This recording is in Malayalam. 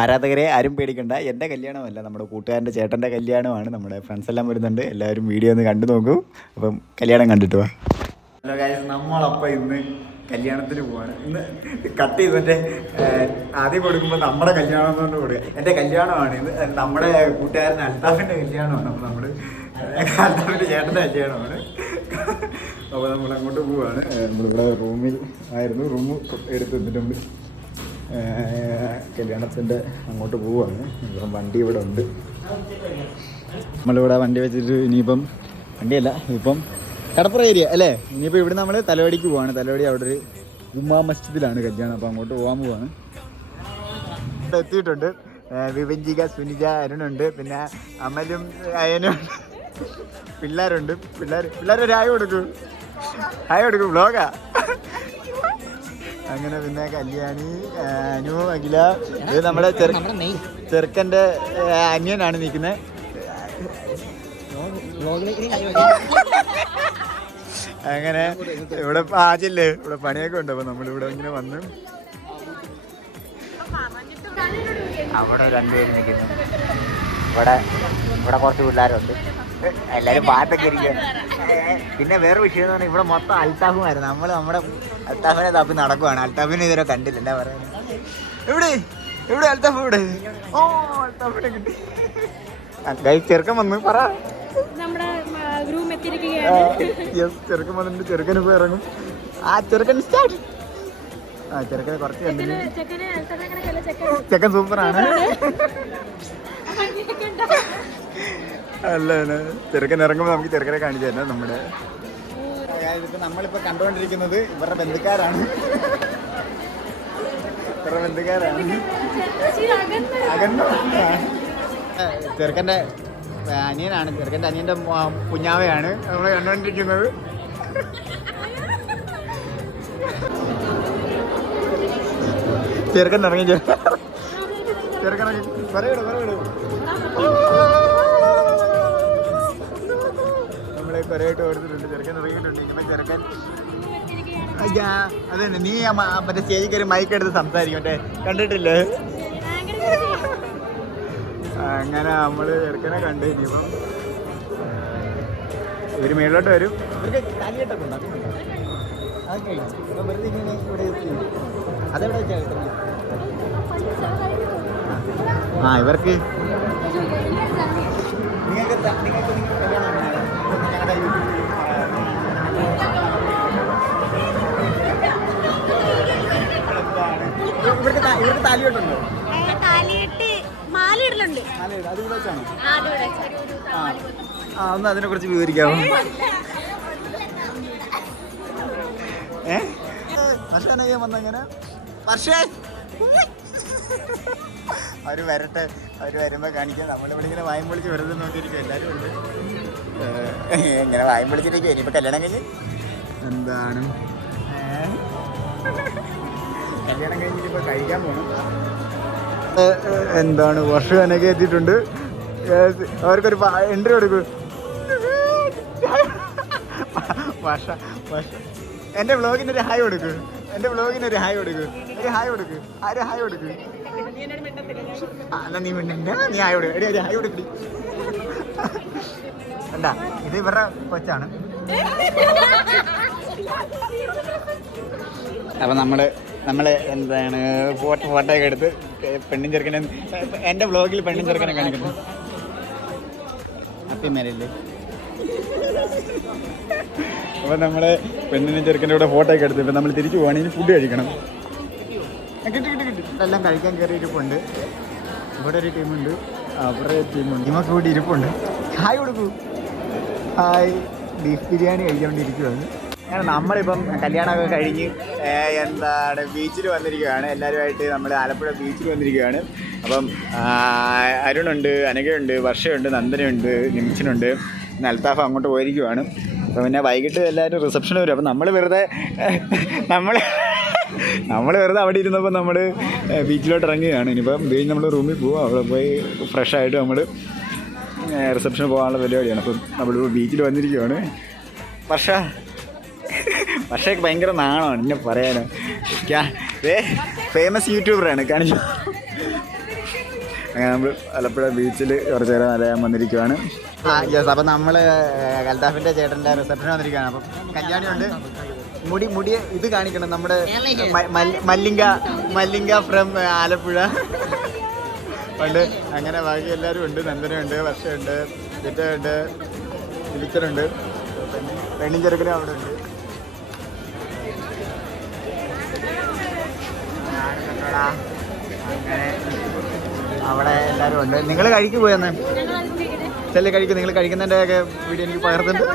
ആരാധകരെ ആരും പേടിക്കണ്ട. എന്റെ കല്യാണമല്ല നമ്മുടെ കൂട്ടുകാരന്റെ ചേട്ടന്റെ കല്യാണമാണ്. നമ്മുടെ ഫ്രണ്ട്സ് എല്ലാം വരുന്നുണ്ട്. എല്ലാവരും വീഡിയോ ഒന്ന് കണ്ടു നോക്കൂ. അപ്പം കല്യാണം കണ്ടിട്ട് വാ. ഹലോ ഗൈസ് നമ്മളപ്പം ഇന്ന് കല്യാണത്തിന് പോവാണ്. ഇന്ന് കട്ട് ചെയ്തിട്ട് ആദ്യം കൊടുക്കുമ്പോൾ നമ്മുടെ കല്യാണം കൊണ്ട് കൊടുക്കുക. എന്റെ കല്യാണമാണ്. ഇത് നമ്മുടെ കൂട്ടുകാരൻ അൽത്താഫിന്റെ കല്യാണമാണ്. അപ്പോൾ നമ്മൾ അൽത്താഫിന്റെ ചേട്ടന്റെ കല്യാണമാണ്. അപ്പോൾ നമ്മൾ അങ്ങോട്ട് പോവാണ് നമ്മളിവിടെ റൂമിൽ ആയിരുന്നു. റൂം എടുത്ത് എന്നിട്ട് നമ്മൾ കല്യാണത്തിന്റെ അങ്ങോട്ട് പോവാണ്. ഇപ്പം വണ്ടി ഇവിടെ ഉണ്ട്. നമ്മളിവിടെ വണ്ടി വെച്ചിട്ട് ഇനിയിപ്പം വണ്ടിയല്ല ഇപ്പം കടപ്പുറ ഏരിയ അല്ലേ? ഇനിയിപ്പോൾ ഇവിടെ നമ്മൾ തലവടിക്ക് പോവാണ്. തലവടി അവിടെ ഒരു ജുമാ മസ്ജിദിലാണ് കല്യാണം. അപ്പോൾ അങ്ങോട്ട് പോകാൻ പോവാണ്. ഇവിടെ എത്തിയിട്ടുണ്ട്. വിവഞ്ചിക സുനിജ അരുണുണ്ട്. പിന്നെ അമലും അയനും. പിള്ളേരുണ്ട്. പിള്ളേർ ഒരു ആയ കൊടുക്കൂ. ആയ കൊടുക്കൂ വ്ളോഗാ. അങ്ങനെ പിന്നെ കല്യാണി അനു അഖില ഇത് നമ്മുടെ ചെറു ചെറുക്കന്റെ അനിയനാണ് നിൽക്കുന്നത്. അങ്ങനെ ഇവിടെ ആജില്ലേ ഇവിടെ പണിയൊക്കെ ഉണ്ട്. അപ്പൊ നമ്മളിവിടെ ഇങ്ങനെ വന്ന് അവിടെ രണ്ടുപേര് നിൽക്കുന്നു. ഇവിടെ ഇവിടെ കുറച്ച് പിള്ളേരുണ്ട്. എല്ലാരും പാട്ടൊക്കെ ഇരിക്കുക പിന്നെ വേറെ വിഷയം എന്ന് പറഞ്ഞാൽ ഇവിടെ മൊത്തം അൽത്താഫുമായിരുന്നു. നമ്മൾ നമ്മുടെ അൽത്താഫിനെ തപ്പി നടക്കുവാണ്. അൽത്താഫിനെ ഇതുവരെ കണ്ടില്ല എന്താ പറയുന്നത് എവിടെ? എവിടെ അൽത്താഫ് ഇവിടെ? ഓ അൽത്താഫിനെ കിട്ടി. ഗൈ ചെറുക്കൻ വന്ന് പറ. ചെറുക്കൻ വന്നിട്ട് ചെറുക്കന് പോയി ഇറങ്ങും. ആ ചെറുക്കൻ സ്റ്റാർട്ട് ആ ചെറുക്കനെ കുറച്ച് ചെക്കൻ സൂപ്പറാണ്? അല്ല. ചെറുക്കൻ ഇറങ്ങുമ്പോൾ നമുക്ക് ചെറുക്കനെ കാണിച്ചു തരണം നമ്മുടെ നമ്മളിപ്പോ കണ്ടുകൊണ്ടിരിക്കുന്നത് ഇവരുടെ ബന്ധുക്കാരാണ്. ഇവരുടെ ബന്ധുക്കാരാണ്. അകന്ന്? അനിയനാണ്. ചെറുക്കന്റെ അനിയന്റെ കുഞ്ഞാവയാണ് നമ്മൾ കണ്ടുകൊണ്ടിരിക്കുന്നത്. ചെറുക്കൻ ഇറങ്ങി ചെറുക്കൻ ഇറങ്ങി. പറയടോ ചെറുക്കൻ ചെറുക്കൻ അയ്യാ അതന്നെ. നീ മറ്റേ സ്റ്റേജിൽ കയറി മൈക്ക് എടുത്ത് സംസാരിക്കും മറ്റേ കണ്ടിട്ടില്ലേ? അങ്ങനെ നമ്മൾ ചെറുക്കനെ കണ്ടു ഇനിയിപ്പം ഇവർ മേളിലോട്ട് വരും. ഇവർക്ക്? അതൊക്കെ കഴിഞ്ഞു. ഇപ്പം വെറുതെ ഇങ്ങനെ ഇവിടെ അതെവിടെ വെച്ചാ ആ ഇവർക്ക് നിങ്ങൾക്ക് നിങ്ങൾക്ക് നിങ്ങൾ ഇവർക്ക് ത- ഇവർക്ക് താലിയോട്ടുണ്ടോ ഏ, താലിയിട്ട് മാല ഇടലുണ്ട്. അത് ഇവിടെ വെച്ചാണോ? ആ, ഒന്ന് അതിനെ കുറിച്ച് വിവരിക്കാമോ ഏ? വർഷാനയ്യ വന്നങ്ങനെ? വർഷേ! അവർ വരട്ടെ. അവർ വരുമ്പോ കാണിക്കാം. നമ്മളിവിടെ ഇങ്ങനെ വായും പൊളിച്ച് വെറുതെ നോക്കിയിരിക്കും എല്ലാരും ഉണ്ട്. ഇങ്ങനെ വായും പൊളിച്ചിരിക്കും ഇനിയിപ്പോ കല്യാണം കഴിഞ്ഞ്? എന്താണ്? ഏ? കല്യാണം കഴിഞ്ഞിട്ട് ഇപ്പൊ കഴിക്കാൻ പോകണം എന്താണ്? വർഷം എനിക്ക് എത്തിയിട്ടുണ്ട്. അവർക്കൊരു എൻട്രി കൊടുക്കൂ. എന്റെ എന്റെ വ്ളോഗിന് ഒരു ഹായ് കൊടുക്കൂ. എന്റെ വ്ളോഗിന് ഒരു ഹായ് കൊടുക്കൂ. ഒരു ഹായ് കൊടുക്കൂ. ആര് ഹായ് കൊടുക്കൂ? എന്നാ നീ മിണ്ടണ്ട. നീ ഹായ് കൊടുക്കും. എടി ഒരു ഹായ് കൊടുക്കടി എന്താ? ഇത് ഇവരുടെ കൊച്ചാണ്. അപ്പം നമ്മൾ നമ്മൾ എന്താണ് ഫോട്ടോ ഫോട്ടോ ഒക്കെ എടുത്ത് പെണ്ണും ചെറുക്കനെ എന്റെ വ്ളോഗിൽ പെണ്ണും ചെറുക്കനെ കാണിക്കുന്നു. ഹാപ്പി മാരേജ് അപ്പോൾ നമ്മൾ പെണ്ണിനും ചെറുക്കന്റെ കൂടെ ഫോട്ടോ ഒക്കെ എടുത്ത് ഇപ്പം നമ്മൾ തിരിച്ചു പോകണമെങ്കിൽ ഫുഡ് കഴിക്കണം. കിട്ടി കിട്ടി കിട്ടി. എല്ലാം കഴിക്കാൻ കയറി ഇരിപ്പുണ്ട്. ഇവിടെ ഒരു ടീമുണ്ട് അവിടെ ഒരു ടീമുണ്ട് ടീമൊക്കെ കൂടി ഇരിപ്പുണ്ട്. ഹായ് കൊടുക്കൂ ഹായ് ബീഫ് ബിരിയാണി കഴിച്ചുകൊണ്ടിരിക്കുകയാണ് നമ്മളിപ്പം കല്യാണമൊക്കെ കഴിഞ്ഞ് എന്താണ് ബീച്ചിൽ വന്നിരിക്കുകയാണ് എല്ലാവരുമായിട്ട് നമ്മൾ ആലപ്പുഴ ബീച്ചിൽ വന്നിരിക്കുകയാണ് അപ്പം അരുണുണ്ട് അനകയുണ്ട് വർഷയുണ്ട് നന്ദനയുണ്ട് നിമിഷനുണ്ട് പിന്നെ അൽത്താഫ് അങ്ങോട്ട് പോയിരിക്കുവാണ്. അപ്പോൾ പിന്നെ വൈകിട്ട് എല്ലാവരും റിസപ്ഷൻ വരും. അപ്പം നമ്മൾ വെറുതെ നമ്മൾ നമ്മൾ വെറുതെ അവിടെ ഇരുന്നപ്പോൾ നമ്മൾ ബീച്ചിലോട്ട് ഇറങ്ങുകയാണ്. ഇനിയിപ്പം ബീച്ച് നമ്മൾ റൂമിൽ പോകും അവിടെ പോയി ഫ്രഷ് ആയിട്ട് നമ്മൾ റിസപ്ഷന് പോകാനുള്ള പരിപാടിയാണ്. അപ്പം നമ്മൾ ബീച്ചിൽ വന്നിരിക്കുകയാണ് വർഷ വർഷയ്ക്ക് ഭയങ്കര നാണമാണ് എന്നെ പറയാനോ? ഫേമസ് യൂട്യൂബറാണ് കാണിച്ചു അങ്ങനെ നമ്മൾ ആലപ്പുഴ ബീച്ചിൽ കുറച്ച് നേരം അലയാൻ വന്നിരിക്കുവാണ്. യെസ് അപ്പം നമ്മൾ കൽതാഫിന്റെ ചേട്ടന്റെ റിസപ്ഷൻ വന്നിരിക്കുകയാണ്. അപ്പം കല്യാണിയുണ്ട്. മുടി മുടി ഇത് കാണിക്കണം. നമ്മുടെ മല്ലിങ്ക മല്ലിങ്ക ഫ്രം ആലപ്പുഴ. ഉണ്ട്. അങ്ങനെ ബാക്കി എല്ലാവരും ഉണ്ട്. നന്ദനുണ്ട് വർഷമുണ്ട് ഉണ്ട് വിളിച്ചനുണ്ട്. പെണ്ണിൻ ചെറുക്കനും അവിടെ ഉണ്ട്. അങ്ങനെ അവിടെ എല്ലാവരും ഉണ്ട്. നിങ്ങൾ കഴിക്കു പോയെന്ന് ചെല്ലി കഴിക്കും നിങ്ങൾ കഴിക്കുന്നതിന്റെ ഒക്കെ വീഡിയോ എനിക്ക് പകർത്തുന്നുണ്ട്